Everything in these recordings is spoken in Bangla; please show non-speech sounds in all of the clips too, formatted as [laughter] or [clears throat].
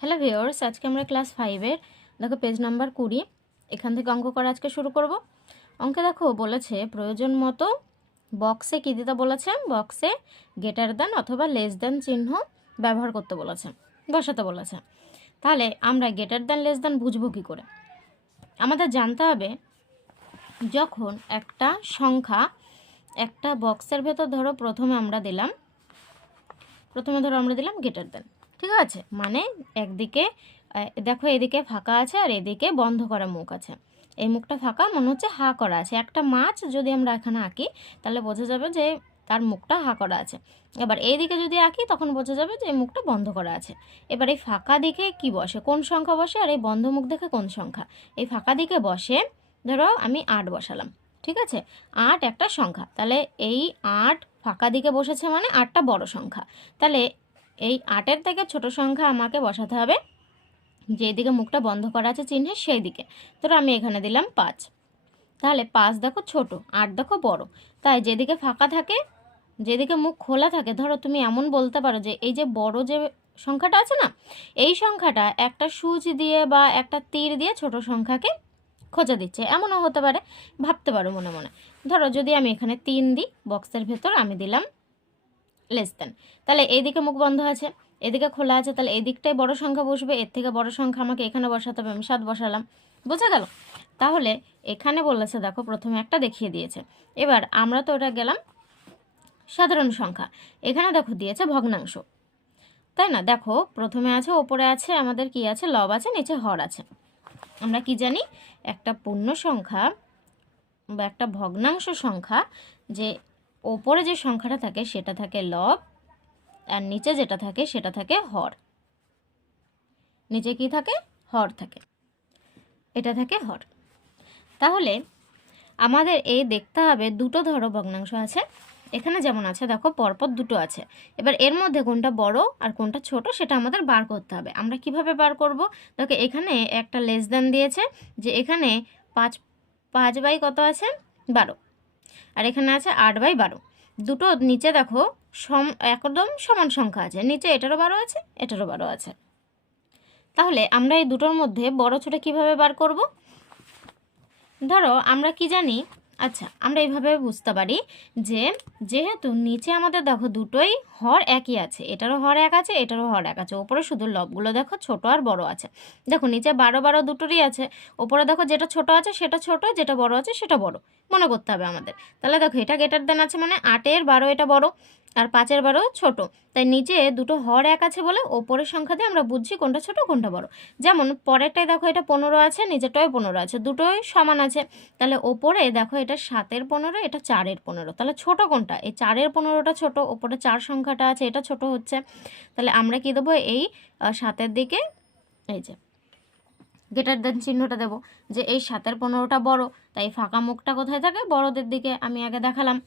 হ্যালো ভিওর্স আজকে আমরা ক্লাস ফাইভের দেখো পেজ নাম্বার কুড়ি, এখান থেকে অঙ্ক করা আজকে শুরু করব। অঙ্কে দেখো বলেছে, প্রয়োজন মতো বক্সে কী দিতে বলেছে? বক্সে গেটার দেন অথবা লেস দেন চিহ্ন ব্যবহার করতে বলেছে, বসাতে বলেছে। তাহলে আমরা গেটার দেন লেস দেন বুঝব কী করে? আমাদের জানতে হবে, যখন একটা সংখ্যা একটা বক্সের ভেতর ধরো প্রথমে আমরা দিলাম, প্রথমে ধরো আমরা দিলাম গেটার দেন ঠিক আছে? মানে একদিকে দেখো এদিকে ফাঁকা আছে আর এদিকে বন্ধ করা মুখ আছে। এই মুখটা ফাঁকা, মনে হচ্ছে হা করা আছে। একটা মাছ যদি আমরা এখানে আঁকি, তাহলে বোঝা যাবে যে তার মুখটা হা করা আছে। এবার এইদিকে যদি আঁকি, তখন বোঝা যাবে যে এই মুখটা বন্ধ করা আছে। এবার এই ফাঁকা দিকে কি বসে? কোন সংখ্যা বসে? আর এই বন্ধ মুখ দেখে কোন সংখ্যা? এই ফাঁকা দিকে বসে, ধরো আমি আট বসালাম, ঠিক আছে? আট একটা সংখ্যা। তাহলে এই আট ফাঁকা দিকে বসেছে মানে আটটা বড় সংখ্যা। তাহলে এই আটের থেকে ছোট সংখ্যা আমাকে বসাতে হবে। যেদিকে মুখটা বন্ধ করা আছে চিহ্নে সেই দিকে ধরো আমি এখানে দিলাম পাঁচ। তাহলে পাঁচ দেখো ছোট, আট দেখো বড়। তাই যেদিকে ফাঁকা থাকে, যেদিকে মুখ খোলা থাকে, ধরো তুমি এমন বলতে পারো যে এই যে বড় যে সংখ্যাটা আছে না, এই সংখ্যাটা একটা সুচ দিয়ে বা একটা তীর দিয়ে ছোট সংখ্যাকে খোঁজা দিচ্ছে। এমনও হতে পারে, ভাবতে পারো মনে মনে। ধরো যদি আমি এখানে তিন দিই বক্সের ভেতর আমি দিলাম লেস দেন তাহলে এইদিকে মুখ বন্ধ আছে এদিকে খোলা আছে, তাহলে এই দিকটাই বড় সংখ্যা বসবে, এর থেকে বড় সংখ্যা আমাকে এখানে বসাতে হবে, আমি সাত বসালাম। বোঝা গেল? তাহলে এখানে বলেছে, দেখো প্রথমে একটা দেখিয়ে দিয়েছে। এবার আমরা তো ওটা গেলাম সাধারণ সংখ্যা। এখানে দেখো দিয়েছে ভগ্নাংশ। তাই না? দেখো, প্রথমে আছে, ওপরে আছে, আমাদের কি আছে? লব আছে, নিচে হর আছে। আমরা কি জানি? একটা পূর্ণ সংখ্যা বা একটা ভগ্নাংশ সংখ্যা যে ওপরে যে সংখ্যাটা থাকে সেটা থাকে লব, আর নিচে যেটা থাকে সেটা থাকে হর। নিচে কি থাকে? হর থাকে। এটা থাকে হর। তাহলে আমাদের এই দেখতে হবে দুটো ধরো ভগ্নাংশ আছে। এখানে যেমন আছে, দেখো পরপর দুটো আছে। এবার এর মধ্যে কোনটা বড় আর কোনটা ছোট সেটা আমাদের বার করতে হবে। আমরা কীভাবে বার করব? দেখো এখানে একটা লেস দেন দিয়েছে, যে এখানে পাঁচ পাঁচ বাই কত আছে? বারো। আর এখানে আছে আট বাই বারো। দুটো নিচে দেখো সম, একদম সমান সংখ্যা আছে। নিচে এটারও বারো আছে, এটারও বারো আছে। তাহলে আমরা এই দুটোর মধ্যে বড় ছোট কীভাবে বার করব? ধরো আমরা কি জানি আচ্ছা আমরা এইভাবে বুঝতে পারি যে যেহেতু নিচে আমাদের দেখো দুটোই হর একই আছে, এটারও হর এক আছে, এটারও হর এক আছে। ওপরে শুধু লবগুলো দেখো ছোট আর বড় আছে। দেখো নিচে বারো বারো দুটোরই আছে, ওপরে দেখো যেটা ছোট আছে সেটা ছোট, যেটা বড় আছে সেটা বড়। মনে করতে হবে আমাদের। তাহলে দেখো এটা গেটার দেন আছে মানে আটের বারো এটা বড়। আর পাঁচের বারো ছোট। তাই নিচে দুটো হর এক আছে বলে ওপরের সংখ্যা দিয়ে আমরা বুঝছি কোনটা ছোট, কোনটা বড়। যেমন পরেরটায় দেখো এটা পনেরো আছে, নিচেরটায় পনেরো আছে, দুটোই সমান আছে। তাহলে ওপরে দেখো এটা সাতের পনেরো, এটা চারের পনেরো। তাহলে ছোট কোনটা? এই চারের পনেরোটা ছোট, ওপরে চার সংখ্যাটা আছে, এটা ছোট হচ্ছে। তাহলে আমরা কি দেবো? এই সাতের দিকে, এই যে গেটার দেন চিহ্নটা দেবো। যে এই সাতের পনেরোটা বড়, তাই ফাঁকা মুখটা কোথায় থাকে? বড়দের দিকে। আমি আগে দেখালাম।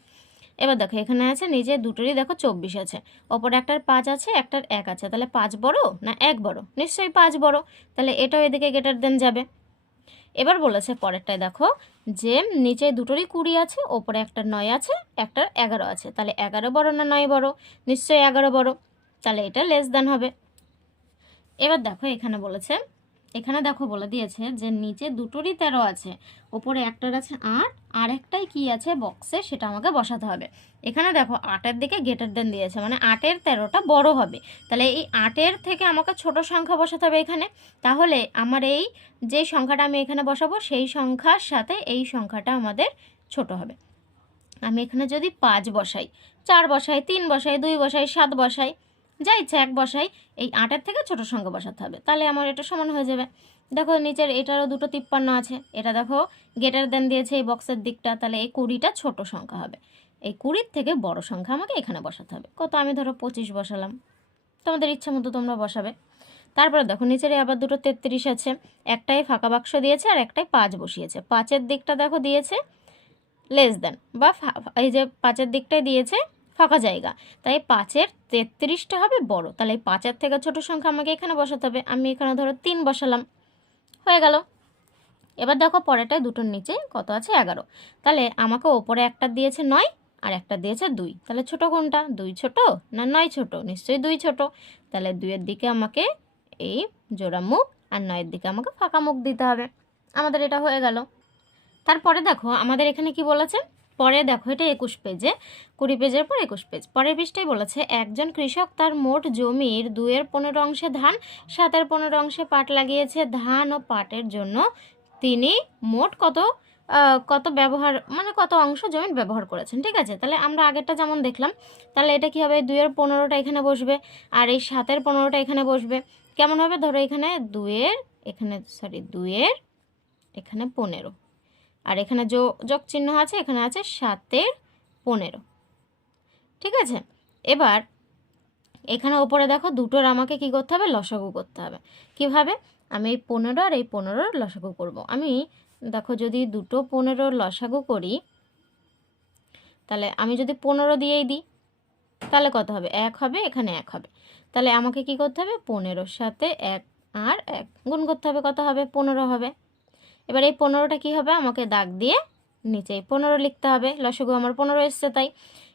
এবার দেখো, এখানে আছে নিজে দুটোরই দেখো চব্বিশ আছে। ওপরে একটার পাঁচ আছে, একটার এক আছে। তাহলে পাঁচ বড় না এক বড়? নিশ্চয়ই পাঁচ বড়। তাহলে এটাও এদিকে গেটার দেন যাবে। এবার বলেছে পরেরটায় দেখো যে নিচে দুটোরই কুড়ি আছে, ওপরে একটা নয় আছে, একটার এগারো আছে। তাহলে এগারো বড় না নয় বড়? নিশ্চয়ই এগারো বড়। তাহলে এটা লেস দেন হবে। এবার দেখো, এখানে বলেছে এখানে দেখো বলে দিয়েছে যে নিচে দুটোরই তেরো আছে, ওপরে একটার আছে আট, আর একটাই কি আছে বক্সে সেটা আমাকে বসাতে হবে। এখানে দেখো আটের দিকে গেটার দেন দিয়েছে মানে আটের তেরোটা বড় হবে। তাহলে এই আটের থেকে আমাকে ছোট সংখ্যা বসাতে হবে এখানে। তাহলে আমার এই যে সংখ্যাটা আমি এখানে বসাবো, সেই সংখ্যার সাথে এই সংখ্যাটা আমাদের ছোট হবে। আমি এখানে যদি পাঁচ বসাই, চার বসাই, তিন বসাই, দুই বসাই, সাত বসাই যা ইচ্ছা এক বসাই, এই আটের থেকে ছোট সংখ্যা বসাতে হবে। তাহলে আমার এটা সমান হয়ে যাবে। দেখো নিচের এটারও দুটো তিপ্পান্ন আছে। এটা দেখো গেটার দেন দিয়েছে এই বক্সের দিকটা, তাহলে এই কুড়িটা ছোট সংখ্যা হবে। এই কুড়ির থেকে বড় সংখ্যা আমাকে এখানে বসাতে হবে। কত? আমি ধরো পঁচিশ বসালাম। তোমাদের ইচ্ছা মতো তোমরা বসাবে। তারপরে দেখো নিচের আবার দুটো তেত্রিশ আছে। একটাই ফাঁকা বাক্স দিয়েছে আর একটাই পাঁচ বসিয়েছে। পাঁচের দিকটা দেখো দিয়েছে লেস দেন বা এই যে পাঁচের দিকটাই দিয়েছে ফাঁকা জায়গা। তাই পাঁচের তেত্রিশটা হবে বড়। তাহলে এই পাঁচের থেকে ছোট সংখ্যা আমাকে এখানে বসাতে হবে। আমি এখানে ধরো তিন বসালাম। হয়ে গেল। এবার দেখো পরেরটায় দুটোর নিচে কত আছে? এগারো। তাহলে আমাকে ওপরে একটা দিয়েছে নয় আর একটা দিয়েছে দুই। তাহলে ছোট কোনটা? দুই ছোট না নয় ছোট? নিশ্চয়ই দুই ছোট। তাহলে দুইয়ের দিকে আমাকে এই জোড়া মুখ আর নয়ের দিকে আমাকে ফাঁকা মুখ দিতে হবে। আমাদের এটা হয়ে গেল। তারপরে দেখো আমাদের এখানে কি বলেছে? পরে দেখো এটা একুশ পেজে কুড়ি পেজের পর একুশ পেজ পরের পৃষ্ঠায় বলেছে, একজন কৃষক তার মোট জমির দুয়ের পনেরো অংশে ধান, সাতের পনেরো অংশে পাট লাগিয়েছে। ধান ও পাটের জন্য তিনি মোট কত কত ব্যবহার মানে কত অংশ জমির ব্যবহার করেছেন, ঠিক আছে? তাহলে আমরা আগেরটা যেমন দেখলাম, তাহলে এটা কি হবে? দুয়ের পনেরোটা এখানে বসবে, আর এই সাতের পনেরোটা এখানে বসবে। কেমন হবে? ধরো এখানে দুয়ের এখানে সরি দুয়ের এখানে পনেরো। আর এখানে যোগ চিহ্ন আছে, এখানে আছে সাতের পনেরো। ঠিক আছে? এবার এখানে ওপরে দেখো দুটোর আমাকে কি করতে হবে? লসাগু করতে হবে। কীভাবে? আমি এই পনেরো আর এই পনেরোর লসাগু করব। আমি দেখো যদি দুটো পনেরোর লসাগু করি, তাহলে আমি যদি পনেরো দিয়েই দিই, তাহলে কত হবে? এক হবে, এখানে এক হবে। তাহলে আমাকে কি করতে হবে? পনেরোর সাথে এক আর এক। গুণ করতে হবে কত হবে? পনেরো হবে। এবার এই পনেরোটা কি হবে? আমাকে দাগ দিয়ে নিচে পনেরো লিখতে হবে। লসগু আমার পনেরো এসছে তাই।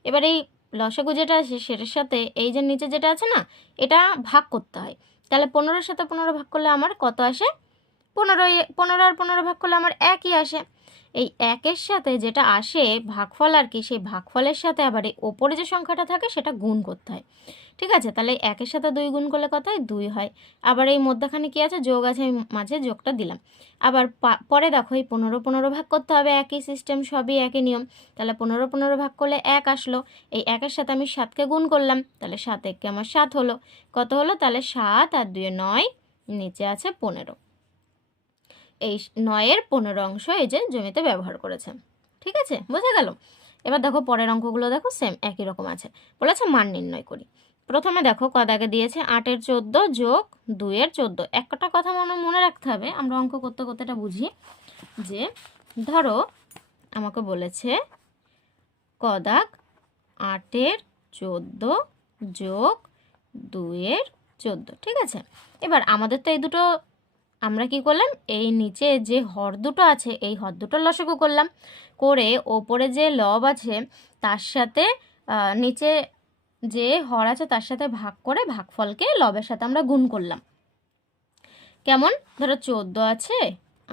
এবার এই লসগু যেটা আছে, সেটার সাথে এই যে নিচে যেটা আছে না, এটা ভাগ করতে হয়। তাহলে পনেরোর সাথে পনেরো ভাগ করলে আমার কত আসে? পনেরোই, পনেরো আর পনেরো ভাগ করলে আমার একই আসে। এই একের সাথে যেটা আসে ভাগফল আর কি, সেই ভাগফলের সাথে আবার এই ওপরে যে সংখ্যাটা থাকে সেটা গুণ করতে হয়। ঠিক আছে? তাহলে একের সাথে দুই গুণ করলে কত হয়? দুই হয়। আবার এই মধ্যখানে কি আছে? যোগ আছে, আমি মাঝে যোগটা দিলাম। আবার পরে দেখো এই পনেরো পনেরো ভাগ করতে হবে, একই সিস্টেম সবই একই নিয়ম। তাহলে পনেরো পনেরো ভাগ করলে এক আসলো। এই একের সাথে আমি সাতকে গুণ করলাম, তাহলে সাত এককে আমার সাত হলো। কত হলো? তাহলে সাত আর দুয়ে নয়, নিচে আছে পনেরো। এই নয়ের পনেরো অংশ এই যে জমিতে ব্যবহার করেছে। ঠিক আছে? বোঝা গেল? এবার দেখো পরের অঙ্কগুলো দেখো সেম একই রকম আছে। বলেছে মান নির্ণয় করি। প্রথমে দেখো কদাকে দিয়েছে আটের চোদ্দ যোগ দুইয়ের চোদ্দ। একটা কথা মনে মনে রাখতে হবে, আমরা অঙ্ক করতে করতে এটা বুঝি যে, ধরো আমাকে বলেছে কদাক আটের চোদ্দ যোগ দুইয়ের চোদ্দ। ঠিক আছে? এবার আমাদের তো এই দুটো আমরা কি করলাম? এই নিচে যে হর দুটো আছে, এই হর দুটো লসাগু করলাম। করে ওপরে যে লব আছে, তার সাথে নিচে যে হর আছে, তার সাথে ভাগ করে ভাগফলকে লবের সাথে আমরা গুণ করলাম। কেমন? ধরো চোদ্দ আছে,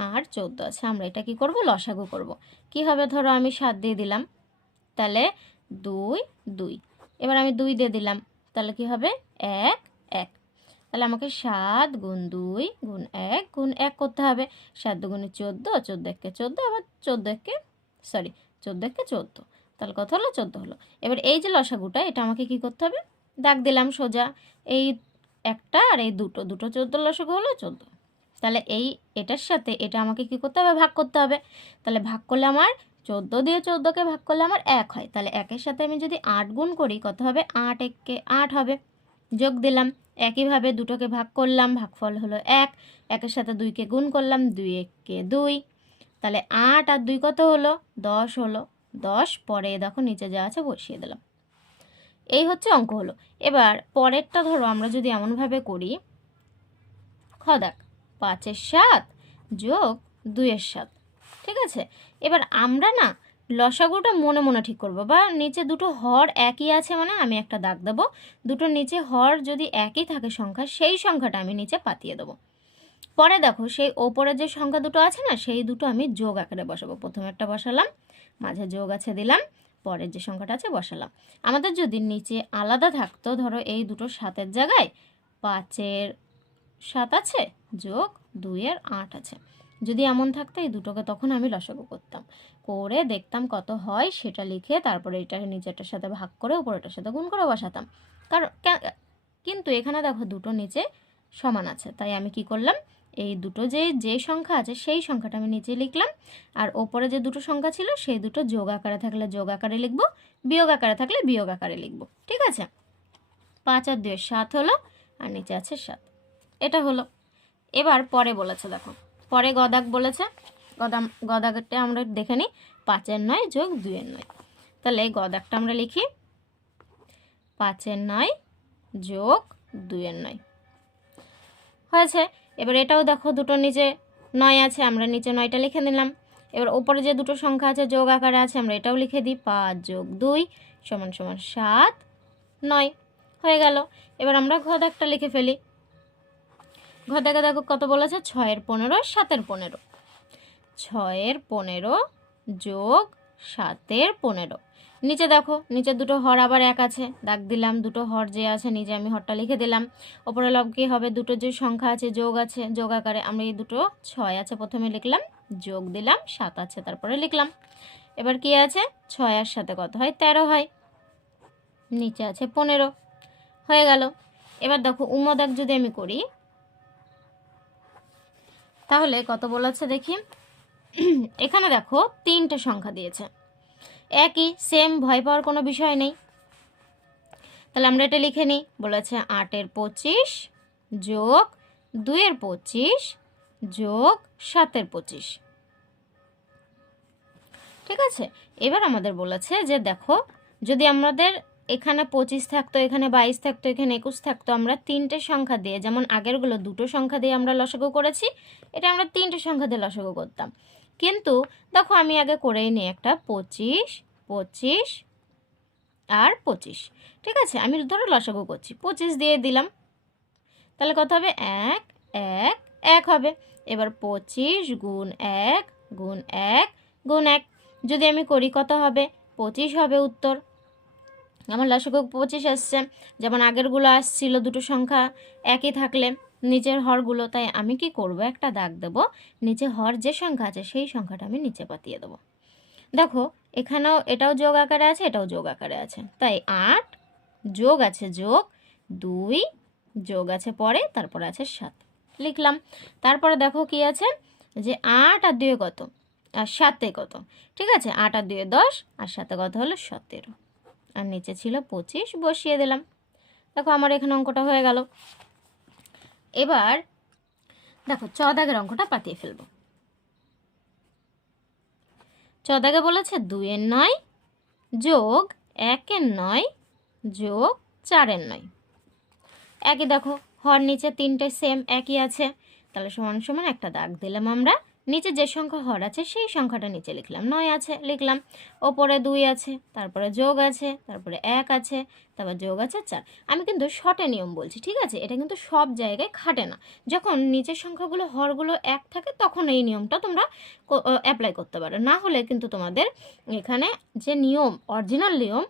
আর চোদ্দ আছে, আমরা এটা কি করব? লসাগু করব। কি হবে? ধরো আমি সাত দিয়ে দিলাম। তাহলে দুই দুই। এবার আমি দুই দিয়ে দিলাম। তাহলে কি হবে? এক এক। তাহলে আমাকে সাত গুণ দুই গুণ এক গুণ এক করতে হবে। সাত দুগুণে চোদ্দ চোদ্দ একে চোদ্দ, আবার চোদ্দ একে সরি চোদ্দ একে চোদ্দ। তাহলে কত হলো? চোদ্দ হলো। এবার এই যে লসাগুটা, এটা আমাকে কি করতে হবে? দাগ দিলাম সোজা। এই একটা আর এই দুটো দুটো চোদ্দ লসাগু হলো চোদ্দ। তাহলে এই এটার সাথে এটা আমাকে কি করতে হবে? ভাগ করতে হবে। তাহলে ভাগ করলে আমার চোদ্দ দিয়ে চোদ্দোকে ভাগ করলে আমার এক হয়। তাহলে একের সাথে আমি যদি আট গুণ করি, কত হবে? আট এককে আট হবে। যোগ দিলাম। একইভাবে দুটোকে ভাগ করলাম, ভাগফল হলো এক, একের সাথে দুইকে গুণ করলাম, দুই এককে দুই। তাহলে আট আর দুই কত হলো? দশ হলো। দশ, পরে দেখো নিচে যা আছে বসিয়ে দিলাম। এই হচ্ছে অঙ্ক হলো। এবার পরেরটা ধরো, আমরা যদি এমনভাবে করি খদাক পাঁচের সাত যোগ দুইয়ের সাত, ঠিক আছে? এবার আমরা না লসাগুটা মনে মনে ঠিক করব, বা নিচে দুটো হর একই আছে মানে আমি একটা দাগ দেবো। দুটো নিচে হর যদি একই থাকে সংখ্যা, সেই সংখ্যাটা আমি নিচে পাতিয়ে দেবো। পরে দেখো, সেই ওপরে যে সংখ্যা দুটো আছে না, সেই দুটো আমি যোগ আকারে বসাবো। প্রথমে একটা বসালাম, মাঝে যোগ আছে দিলাম, পরের যে সংখ্যাটা আছে বসালাম। আমাদের যদি নিচে আলাদা থাকতো, ধরো এই দুটো সাতের জায়গায় পাঁচের সাত আছে, যোগ দুইয়ের আট আছে। যদি এমন থাকতো, এই দুটোকে তখন আমি লসাগু করতাম। করে দেখতাম কত হয়, সেটা লিখে তারপরে এটা নিচেরটার সাথে ভাগ করে উপরেটার সাথে গুণ করে বসাতাম। কারণ কিন্তু এখানে দেখো দুটো নিচে সমান আছে। তাই আমি কি করলাম? এই দুটো যে যে সংখ্যা আছে, সেই সংখ্যাটা আমি নিচে লিখলাম। আর ওপরে যে দুটো সংখ্যা ছিল, সেই দুটো যোগ আকারে থাকলে যোগ আকারে লিখব, বিয়োগ আকারে থাকলে বিয়োগ আকারে লিখব। ঠিক আছে? পাঁচ আর দুয়ের সাত হলো, আর নিচে আছে সাত। এটা হলো। এবার পরে বলেছে দেখো। পরে গদাক বলেছে, গদাম গদাকটা আমরা দেখে নিই, পাঁচের নয় যোগ দুইয়ের নয়। তাহলে এই গদাকটা আমরা লিখি, পাঁচের নয় যোগ দুইয়ের নয়। হয়েছে, এবার এটাও দেখো, দুটো নিচে নয় আছে, আমরা নিচে নয়টা লিখে নিলাম। এবার ওপরে যে দুটো সংখ্যা আছে, যোগ আকারে আছে, আমরা এটাও লিখে দিই, পাঁচ যোগ দুই সমান সমান সাত, নয়। হয়ে গেল। এবার আমরা ঘদ একটা লিখে ফেলি। ঘর দেখে দেখো কত বলেছে? ছয়ের পনেরো, সাতের পনেরো। ছয়ের পনেরো যোগ সাতের পনেরো। নিচে দেখো, নিচে দুটো হর আবার এক আছে। দাগ দিলাম, দুটো হর যে আছে, নিজে আমি হরটা লিখে দিলাম। ওপরে লব কি হবে? দুটো যে সংখ্যা আছে, যোগ আছে, যোগ আকারে আমরা এই দুটো ছয় আছে প্রথমে লিখলাম, যোগ দিলাম, সাত আছে তারপরে লিখলাম। এবার কি আছে? ছয় আর সাথে কত হয়? তেরো হয়। নিচে আছে পনেরো। হয়ে গেল। এবার দেখো উমদাক যদি আমি করি তাহলে কত বলেছে দেখি? [clears throat] এখানে দেখো তিনটে সংখ্যা দিয়েছে। একই সেম ভয় পাওয়ার কোনো বিষয় নেই। তাহলে আমরা এটা লিখে নিই। বলেছে আটের পঁচিশ যোগ দুইয়ের পঁচিশ যোগ সাতের পঁচিশ। ঠিক আছে? এবার আমাদের বলেছে যে দেখো, যদি আমাদের এখানে পঁচিশ থাকতো, এখানে বাইশ থাকতো, এখানে একুশ থাকতো, আমরা তিনটে সংখ্যা দিয়ে, যেমন আগেরগুলো দুটো সংখ্যা দিয়ে আমরা লসাগু করেছি, এটা আমরা তিনটে সংখ্যা দিয়ে লসাগু করতাম। কিন্তু দেখো আমি আগে করেই নিই একটা পঁচিশ পঁচিশ আর পঁচিশ, ঠিক আছে? আমি ধরো লসাগু করছি, পঁচিশ দিয়ে দিলাম। তাহলে কত হবে? এক এক এক হবে। এবার পঁচিশ গুণ এক গুণ এক গুণ এক। যদি আমি করি কত হবে? পঁচিশ হবে উত্তর। আমার লসাগু পঁচিশ আসছে, যেমন আগেরগুলো আসছিল, দুটো সংখ্যা একই থাকলে নিচের হরগুলো, তাই আমি কি করব? একটা দাগ দেব, নিচে হর যে সংখ্যা আছে, সেই সংখ্যাটা আমি নিচে পাতিয়ে দেবো। দেখো, এখানেও এটাও যোগ আকারে আছে, এটাও যোগ আকারে আছে। তাই আট যোগ আছে যোগ, দুই যোগ আছে পরে, তারপরে আছে সাত। লিখলাম। তারপরে দেখো কি আছে? যে আট আর দুয়ে কত? আর সাতে কত? ঠিক আছে, আট আর দুয়ে দশ, আর সাথে কত হলো সতেরো। আর নিচে ছিল পঁচিশ, বসিয়ে দিলাম। দেখো আমার এখানে অঙ্কটা হয়ে গেল। এবার দেখো, চ দাগের অঙ্কটা পাতিয়ে ফেলব। চ দাগে বলেছে দুইয়ের নয় যোগ একের নয় যোগ চারের নয়। একই দেখো, হর নিচে তিনটে সেম একই আছে। তাহলে সমান সমান একটা দাগ দিলাম আমরা। নিচে যে সংখ্যা হর আছে, সেই সংখ্যাটা নিচে লিখলাম। নয় আছে, লিখলাম। ওপরে দুই আছে, তারপরে যোগ আছে, তারপরে এক আছে, তারপর যোগ আছে চার। আমি কিন্তু শর্টে নিয়ম বলছি, ঠিক আছে? এটা কিন্তু সব জায়গায় খাটে না। যখন নিচের সংখ্যাগুলো, হরগুলো এক থাকে, তখন এই নিয়মটা তোমরা অ্যাপ্লাই করতে পারো। না হলে কিন্তু তোমাদের এখানে যে নিয়ম অরিজিনাল নিয়ম,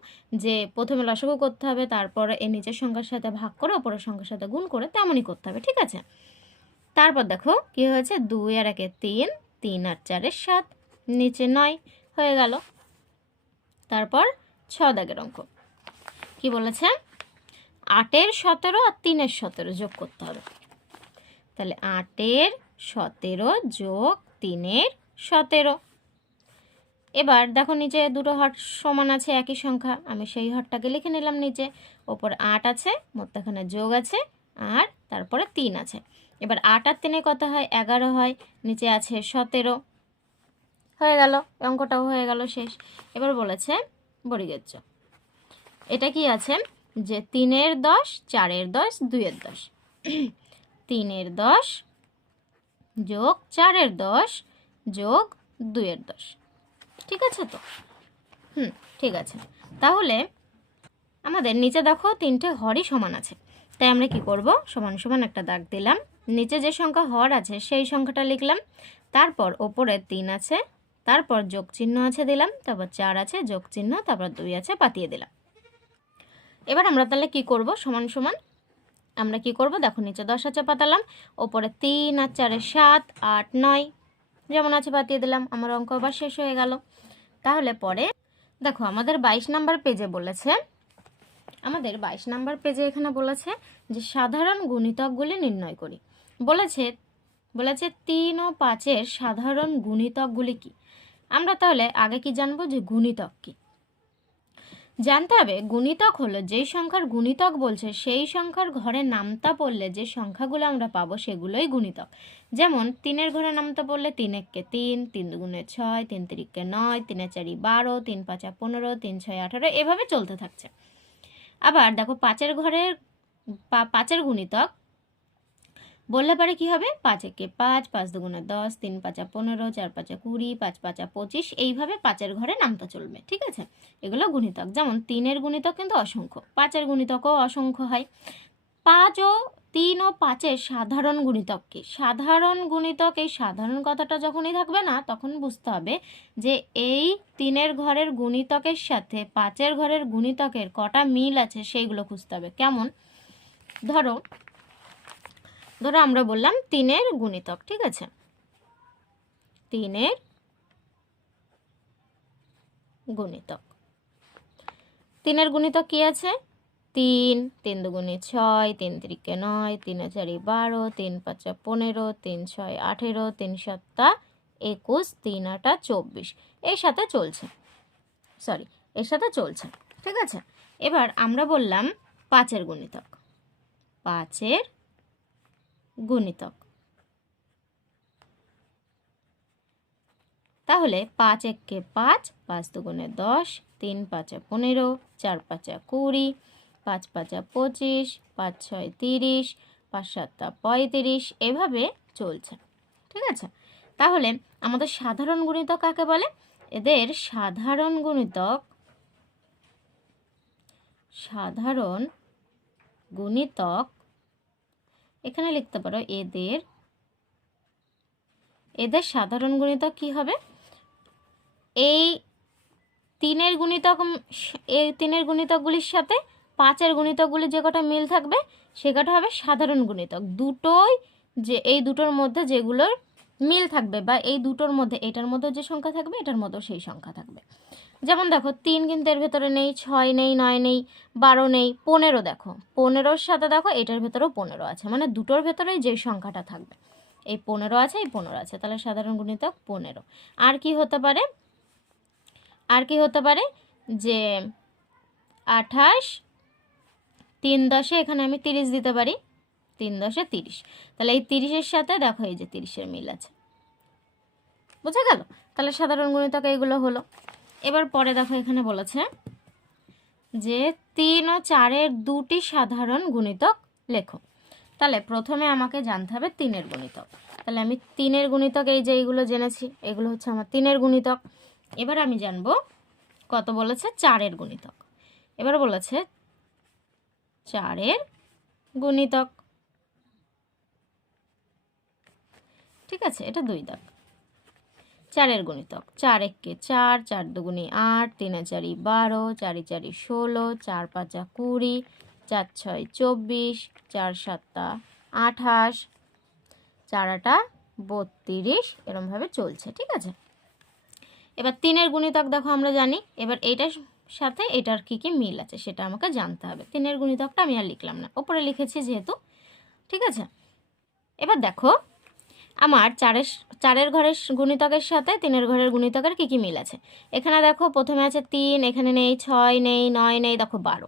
যে প্রথমে লসাগু করতে হবে, তারপরে এই নিচের সংখ্যার সাথে ভাগ করে, ওপরের সংখ্যার সাথে গুণ করে, তেমনই করতে হবে, ঠিক আছে? তারপর দেখো কি হয়েছে? দুই আর একে তিন তিন আর চারের সাত, নিচে নয়, হয়ে গেল। তারপর ছ দাগের অঙ্ক। কি বলেছে? আটের সতেরো আর তিনের সতেরো যোগ করতে হবে। তাহলে আটের সতেরো যোগ তিনের সতেরো। এবার দেখো নিচে দুটো হট সমান আছে, একই সংখ্যা। আমি সেই হটটাকে লিখে নিলাম নিচে। ওপর আট আছে মধ্যখানে যোগ আছে, আর তারপরে তিন আছে। এবার আট আর তিনে কত হয়? এগারো হয়। নিচে আছে সতেরো। হয়ে গেল। অঙ্কটাও হয়ে গেল শেষ। এবার বলেছে বড়িগেচ্ছ এটা কি আছে? যে তিনের দশ, চারের দশ, দুইয়ের দশ। তিনের দশ যোগ চারের দশ যোগ দুইয়ের দশ। ঠিক আছে তো? হুম, ঠিক আছে। তাহলে আমাদের নিচে দেখো তিনটে হরই সমান আছে। তাই আমরা কি করব? সমান সমান একটা দাগ দিলাম। নিচে যে সংখ্যা হর আছে, সেই সংখ্যাটা লিখলাম। তারপর ওপরে তিন আছে, তারপর যোগ চিহ্ন আছে দিলাম, তারপর চার আছে, যোগ চিহ্ন, তারপর দুই আছে, পাতিয়ে দিলাম। এবার আমরা তাহলে কি করব? সমান সমান। আমরা কি করব? দেখো নিচে দশ আছে পাতালাম, ওপরে তিন আর চারে সাত, আট, নয়। যেমন আছে পাতিয়ে দিলাম, আমার অঙ্ক আবার শেষ হয়ে গেল। তাহলে পরে দেখো আমাদের বাইশ নাম্বার পেজে বলেছে, আমাদের বাইশ নাম্বার পেজে এখানে বলেছে যে সাধারণ গুণিতকগুলি নির্ণয় করি। বলেছে বলেছে তিন ও পাঁচের সাধারণ গুণিতকগুলি কি? আমরা তাহলে আগে কি জানব যে গুণিতক কি? জানতে হবে, গুণিতক হলো যেই সংখ্যার গুণিতক বলছে, সেই সংখ্যার ঘরে নামতা পড়লে যে সংখ্যাগুলো আমরা পাবো সেগুলোই গুণিতক। যেমন, তিনের ঘরে নামতা পড়লে তিন এককে তিন তিন দুগুণে ছয়, তিন তিরিককে নয়, তিনে চারি বারো, তিন পাঁচা পনেরো, তিন ছয় আঠারো, এভাবে চলতে থাকছে। আবার দেখো, পাঁচের ঘরের পাঁচের গুণিতক বললে পারে কি হবে? পাঁচ একে পাঁচ পাঁচ দুগুণে দশ, তিন পাঁচা পনেরো, চার পাঁচা কুড়ি, পাঁচ পাঁচা পঁচিশ, এইভাবে পাঁচের ঘরে নামতা চলবে, ঠিক আছে? এগুলো গুণিতক। যেমন তিনের গুণিতক কিন্তু অসংখ্য, পাঁচের গুণিতকও অসংখ্য হয়। পাঁচ ও তিন ও পাঁচের সাধারণ গুণিতক কি? সাধারণ গুণিতক এই সাধারণ কথাটা যখনই থাকবে না, তখন বুঝতে হবে যে এই তিনের ঘরের গুণিতকের সাথে পাঁচের ঘরের গুণিতকের কটা মিল আছে, সেইগুলো খুঁজতে হবে। কেমন? ধরো ধরো আমরা বললাম তিনের গুণিতক, ঠিক আছে? তিনের গুণিতক। তিনের গুণিতক কি আছে? তিন তিন দুগুণে ছয়, তিন তিরিকে নয়, তিন চারি বারো, তিন পাঁচা পনেরো, তিন ছয় আঠেরো, তিন সাতটা একুশ, তিন আটা চব্বিশ। এর সাথে চলছে। সরি এর সাথে চলছে, ঠিক আছে? এবার আমরা বললাম পাঁচের গুণিতক। পাঁচের গুণিতক। তাহলে পাঁচ এককে পাঁচ পাঁচ দুগুণে দশ, তিন পাঁচা পনেরো, চার পাঁচা কুড়ি, পাঁচ পাঁচা পঁচিশ, পাঁচ ছয় তিরিশ, পাঁচ সাতটা পঁয়ত্রিশ, এভাবে চলছে। ঠিক আছে? তাহলে আমাদের সাধারণ গুণিতক কাকে বলে? এদের সাধারণ গুণিতক সাধারণ গুণিতক এখানে লিখতে পারো এদের এদের সাধারণ গুণিতক কি হবে? এই তিনের গুণিতক এই তিনের গুণিতকগুলির সাথে পাঁচের গুণিতকগুলি যে কটা মিল থাকবে, সে কটা হবে সাধারণ গুণিতক। দুটোই যে, এই দুটোর মধ্যে যেগুলোর মিল থাকবে বা এই দুটোর মধ্যে, এটার মধ্যে যে সংখ্যা থাকবে, এটার মধ্যেও সেই সংখ্যা থাকবে। যেমন দেখো, তিন কিন্তু এর ভেতরে নেই, ছয় নেই, নয় নেই, বারো নেই, পনেরো দেখো। পনেরোর সাথে দেখো, এটার ভেতরেও পনেরো আছে। মানে দুটোর ভেতরেই যে সংখ্যাটা থাকবে। এই পনেরো আছে, এই পনেরো আছে। তাহলে সাধারণ গুণিতক পনেরো। আর কি হতে পারে? আর কি হতে পারে? যে আঠাশ, তিন দশে এখানে আমি তিরিশ দিতে পারি। তিন দশে তিরিশ। তাহলে এই তিরিশের সাথে দেখো, এই যে তিরিশের মিল আছে। বোঝা গেল? তাহলে সাধারণ গুণিতক এইগুলো হলো। এবার পরে দেখো এখানে বলেছে যে তিন ও চারের দুটি সাধারণ গুণিতক লেখো। তাহলে প্রথমে আমাকে জানতে হবে তিনের গুণিতক। তাহলে আমি তিনের গুণিতক এই যে এইগুলো জেনেছি, এগুলো হচ্ছে আমার তিনের গুণিতক। এবার আমি জানব কত বলেছে? চারের গুণিতক। এবার বলেছে চারের গুণিতক। ঠিক আছে, এটা দুই দাগ। চারের গুণিতক। চার এককে চার চার দুগুণি আট, তিনে চারি বারো, চারি চারি ষোলো, চার পাঁচা কুড়ি, চার ছয় চব্বিশ, চার সাতটা আঠাশ, চার আটা বত্রিশ, এরমভাবে চলছে, ঠিক আছে? এবার তিনের গুণিতক দেখো আমরা জানি, এবার এইটার সাথে এটার কী কী মিল আছে সেটা আমাকে জানতে হবে। তিনের গুণিতকটা আমি আর লিখলাম না, ওপরে লিখেছি যেহেতু, ঠিক আছে? এবার দেখো আমার চারের চারের ঘরের গুণিতকের সাথে তিনের ঘরের গুণিতকের কী কী মিল আছে? এখানে দেখো প্রথমে আছে তিন, এখানে নেই ছয়, নেই নয়, নেই, দেখো বারো।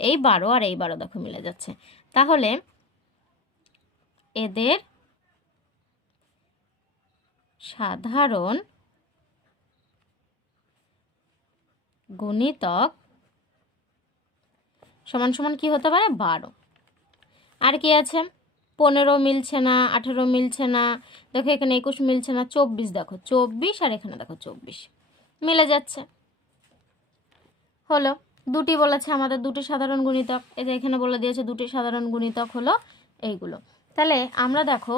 এই বারো আর এই বারো দেখো মিলে যাচ্ছে। তাহলে এদের সাধারণ গুণিতক সমান সমান কি হতে পারে? বারো। আর কি আছে? পনেরো মিলছে না, আঠেরো মিলছে না, দেখো এখানে একুশ মিলছে না, চব্বিশ দেখো, চব্বিশ আর এখানে দেখো চব্বিশ। মিলে যাচ্ছে। হলো, দুটি বলেছে আমাদের, দুটি সাধারণ গুণিতক। এই যে এখানে বলে দিয়েছে দুটি সাধারণ গুণিতক হলো এইগুলো। তাহলে আমরা দেখো,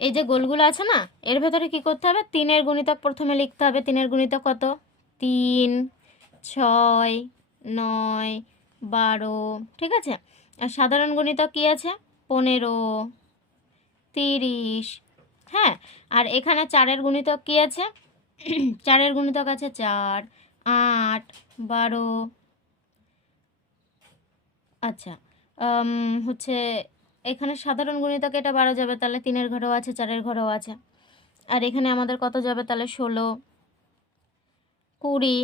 এই যে গোলগুলো আছে না, এর ভেতরে কি করতে হবে? তিনের গুণিতক প্রথমে লিখতে হবে। তিনের গুণিতক কত? তিন, ছয়, নয়, বারো, ঠিক আছে? আর সাধারণ গণিতক কী আছে? পনেরো, তিরিশ হ্যাঁ আর এখানে চারের গুণিতক কী আছে? [clears throat] চারের গুণিতক আছে চার, আট, বারো আচ্ছা হচ্ছে এখানে সাধারণ গুণিতক এটা বারো যাবে, তাহলে তিনের ঘরেও আছে, চারের ঘরেও আছে। আর এখানে আমাদের কত যাবে, তাহলে ষোলো, কুড়ি,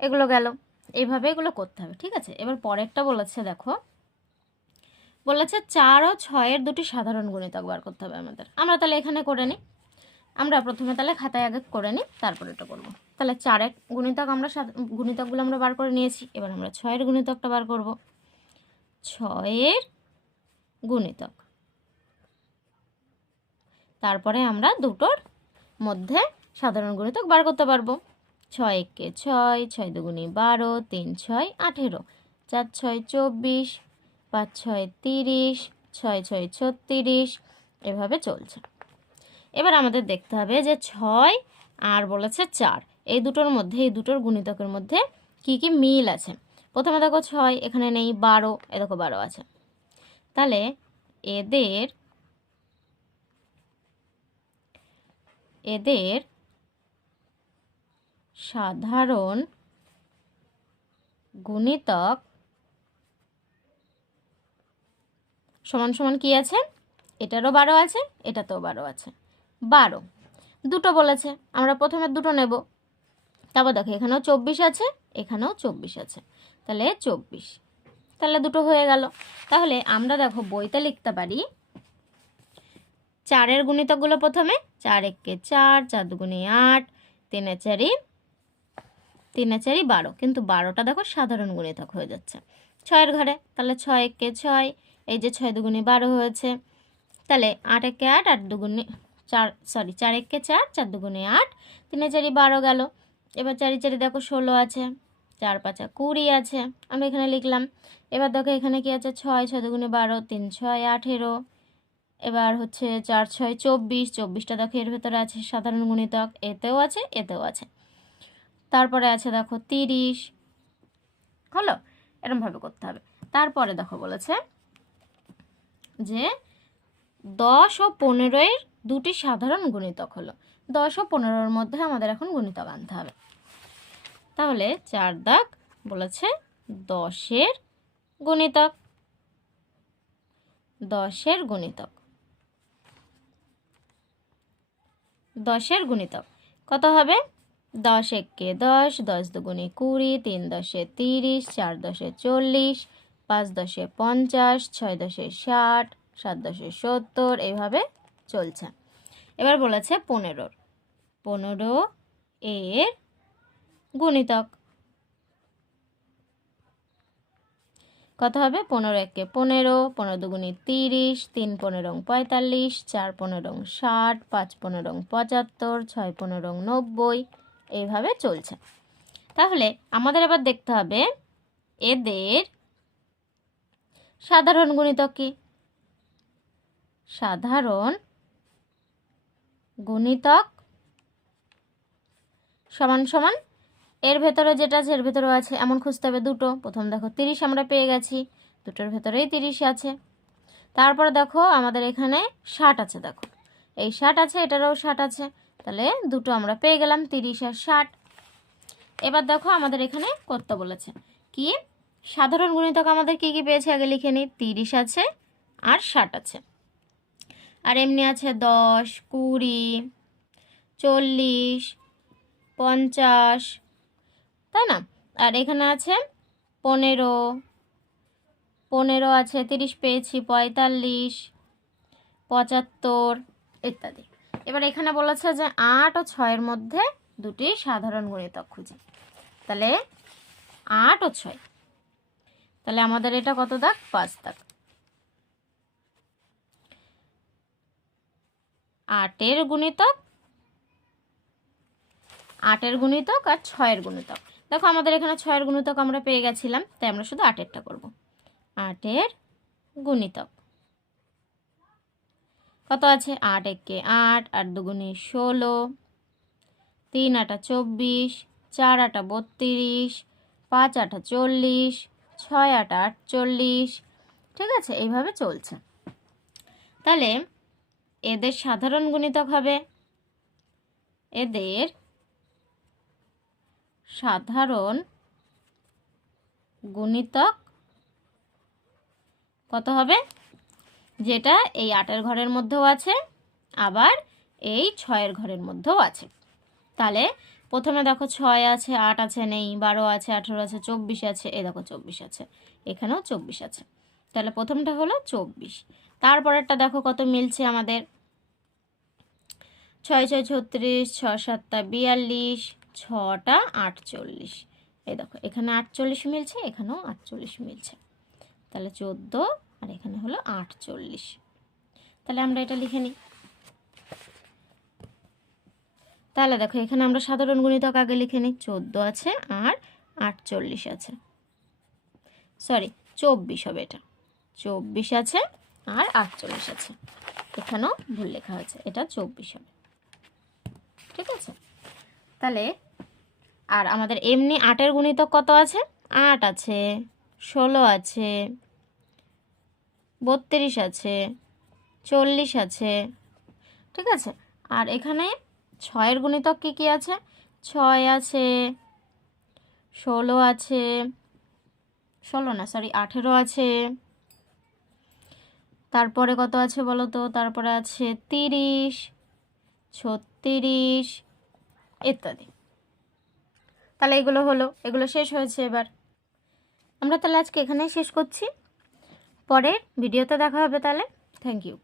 এগুলো গেল। এইভাবে এগুলো করতে হবে, ঠিক আছে? এবার পরেরটা বলেছে, দেখো। বলেছে চার ও ছয়ের দুটি সাধারণ গুণিতক বার করতে হবে আমাদের। আমরা তাহলে এখানে করে নিই। আমরা প্রথমে তাহলে খাতায় আগে করে নিই, তারপরে এটা করব। তাহলে চারের গুণিতক আমরা গুণিতকগুলো আমরা বার করে নিয়েছি। এবার আমরা ছয়ের গুণিতকটা বার করব। ছয়ের গুণিতক। তারপরে আমরা দুটোর মধ্যে সাধারণ গুণিতক বার করতে পারব। ছয় একে ছয় ছয় দুগুণি বারো, তিন ছয় আঠেরো। চার ছয় চব্বিশ পাঁচ ছয় তিরিশ, ছয় ছয় ছত্রিশ, এভাবে চলছে। এবার আমাদের দেখতে হবে যে ছয় আর বলেছে চার। এই দুটোর মধ্যে, এই দুটোর গুণিতকের মধ্যে কি কি মিল আছে? প্রথমে দেখো ছয়, এখানে নেই বারো, এ দেখো বারো আছে। তাহলে এদের এদের সাধারণ গুণিতক সমান সমান কি আছে? এটারও বারো আছে, এটাতেও বারো আছে। বারো। দুটো বলেছে, আমরা প্রথমে দুটো নেব। তারপর দেখো, এখানেও চব্বিশ আছে, এখানেও চব্বিশ আছে। তাহলে চব্বিশ। তাহলে দুটো হয়ে গেল। তাহলে আমরা দেখো বইতে লিখতে পারি, চারের গুণিতকগুলো প্রথমে, চার এককে চার চার দুগুণে আট, তিনে চারি তিনে চারি বারো। কিন্তু বারোটা দেখো সাধারণ গুণিতক হয়ে যাচ্ছে। ছয়ের ঘরে, তাহলে ছয় এককে ছয় এই যে ছয় দুগুণে বারো হয়েছে। তাহলে আট একে আট আট দুগুণে চার সরি চার একে চার চার দুগুণে আট, তিনে চারি বারো গেল। এবার চারি চারি দেখো ষোলো আছে, চার পাঁচা কুড়ি আছে। আমরা এখানে লিখলাম, এবার দেখো এখানে কি আছে? ছয় ছয় দুগুণে বারো, তিন, ছয়, আঠেরো। এবার হচ্ছে চার, ছয়, চব্বিশ, চব্বিশটা দেখো এর ভেতরে আছে, সাধারণ গুণিতক এতেও আছে এতেও আছে। তারপরে আছে দেখো তিরিশ, হলো? এরমভাবে করতে হবে। তারপরে দেখো বলেছে যে দশ ও পনেরোয়ের দুটি সাধারণ গুণিতক হলো। দশ ও পনেরোর মধ্যে আমাদের এখন গুণিতক আনতে হবে। তাহলে চার দাগ বলেছে দশের গুণিতক। দশের গুণিতক। দশের গুণিতক। কত হবে? দশ একে দশ দশ দুগুণে কুড়ি, তিন দশে তিরিশ, চার দশে চল্লিশ পাঁচ দশে পঞ্চাশ ছয় দশে ষাট সাত দশে সত্তর এইভাবে চলছে। এবার বলেছে পনেরোর। পনেরো এর গুণিতক। কত হবে? পনেরো একে পনেরো পনেরো দুগুণে তিরিশ, তিন পনেরো পঁয়তাল্লিশ, চার পনেরো ষাট, পাঁচ পনেরো পঁচাত্তর, ছয় পনেরো নব্বই এইভাবে চলছে। তাহলে আমাদের এবার দেখতে হবে এদের সাধারণ গুণিতক কি? সাধারণ গুণিতক সমান সমান এর ভেতরে যেটা আছে, এর ভেতরেও আছে। এমন খুঁজতে হবে দুটো। প্রথম দেখো, তিরিশ আমরা পেয়ে গেছি। দুটোর ভেতরেই তিরিশ আছে। তারপরে দেখো, আমাদের এখানে ষাট আছে দেখো। এই ষাট আছে, এটারও ষাট আছে। তাহলে দুটো আমরা পেয়ে গেলাম, তিরিশ আর ষাট। এবার দেখো, আমাদের এখানে করতে বলেছে? কি? সাধারণ গুণিতক আমাদের কি কি পেয়েছে? আগে লিখে নিই। তিরিশ আছে আর ষাট আছে। আর এমনি আছে দশ, কুড়ি, চল্লিশ, পঞ্চাশ, তাই না? আর এখানে আছে পনেরো পনেরো আছে, তিরিশ পেয়েছি, পঁয়তাল্লিশ, পঁচাত্তর, ইত্যাদি। এবার এখানে বলেছে যে আট ও ছয়ের মধ্যে দুটি সাধারণ গুণিতক খুঁজি। তাহলে আট ও ছয়। তাহলে আমাদের এটা কত দাগ? পাঁচ দাগ। আটের গুণিতক আটের গুণিতক আর ছয়ের গুণিতক। দেখো আমাদের এখানে ছয়ের গুণিতক আমরা পেয়ে গেছিলাম, তাই আমরা শুধু আটেরটা করব। আটের গুণিতক। কত আছে? আট একে আট আট দুগুণে ষোলো, তিন আটা চব্বিশ, চার আটা বত্রিশ, পাঁচ আটা চল্লিশ ছয় আটা আটচল্লিশ। ঠিক আছে, এইভাবে চলছে। তাহলে এদের সাধারণ গুণিতক হবে। এদের সাধারণ গুণিতক কত হবে? যেটা এই আটের ঘরের মধ্যেও আছে, আবার এই ছয়ের ঘরের মধ্যেও আছে। তাহলে প্রথমে দেখো ছয় আছে, আট আছে, নেই, বারো আছে, আঠেরো আছে, চব্বিশ আছে, এ দেখো চব্বিশ আছে, এখানেও চব্বিশ আছে। তাহলে প্রথমটা হলো চব্বিশ। তারপরেরটা দেখো কত মিলছে আমাদের? ছয় ছয়, ছত্রিশ, ছ, সাতটা, বিয়াল্লিশ, ছটা, আটচল্লিশ। এই দেখো, এখানে আটচল্লিশ মিলছে, এখানেও আটচল্লিশ মিলছে। তাহলে চোদ্দ, আর এখানে হলো আটচল্লিশ। তাহলে আমরা এটা লিখে নিই। তাহলে দেখো, এখানে আমরা সাধারণ গুণিতক আগে লিখে নিই। চোদ্দ আছে আর আটচল্লিশ আছে। সরি চব্বিশ হবে এটা। চব্বিশ আছে আর আটচল্লিশ আছে। এখানেও ভুল লেখা হয়েছে। এটা চব্বিশ হবে। ঠিক আছে? তাহলে আর আমাদের এমনি আটের গুণিতক কত আছে? আট আছে, ষোলো আছে, বত্রিশ আছে, চল্লিশ আছে। ঠিক আছে? আর এখানে ছয়ের গুণিতক কী কী আছে? ছয় আছে, ষোলো আছে, ষোলো না সরি আঠেরো আছে। তারপরে কত আছে বলো তো? তারপরে আছে তিরিশ, ছত্রিশ, ইত্যাদি। তাহলে এগুলো হলো, এগুলো শেষ হয়েছে এবার। আমরা তাহলে আজকে এখানেই শেষ করছি। পরের ভিডিওতে দেখা হবে তাহলে। Thank you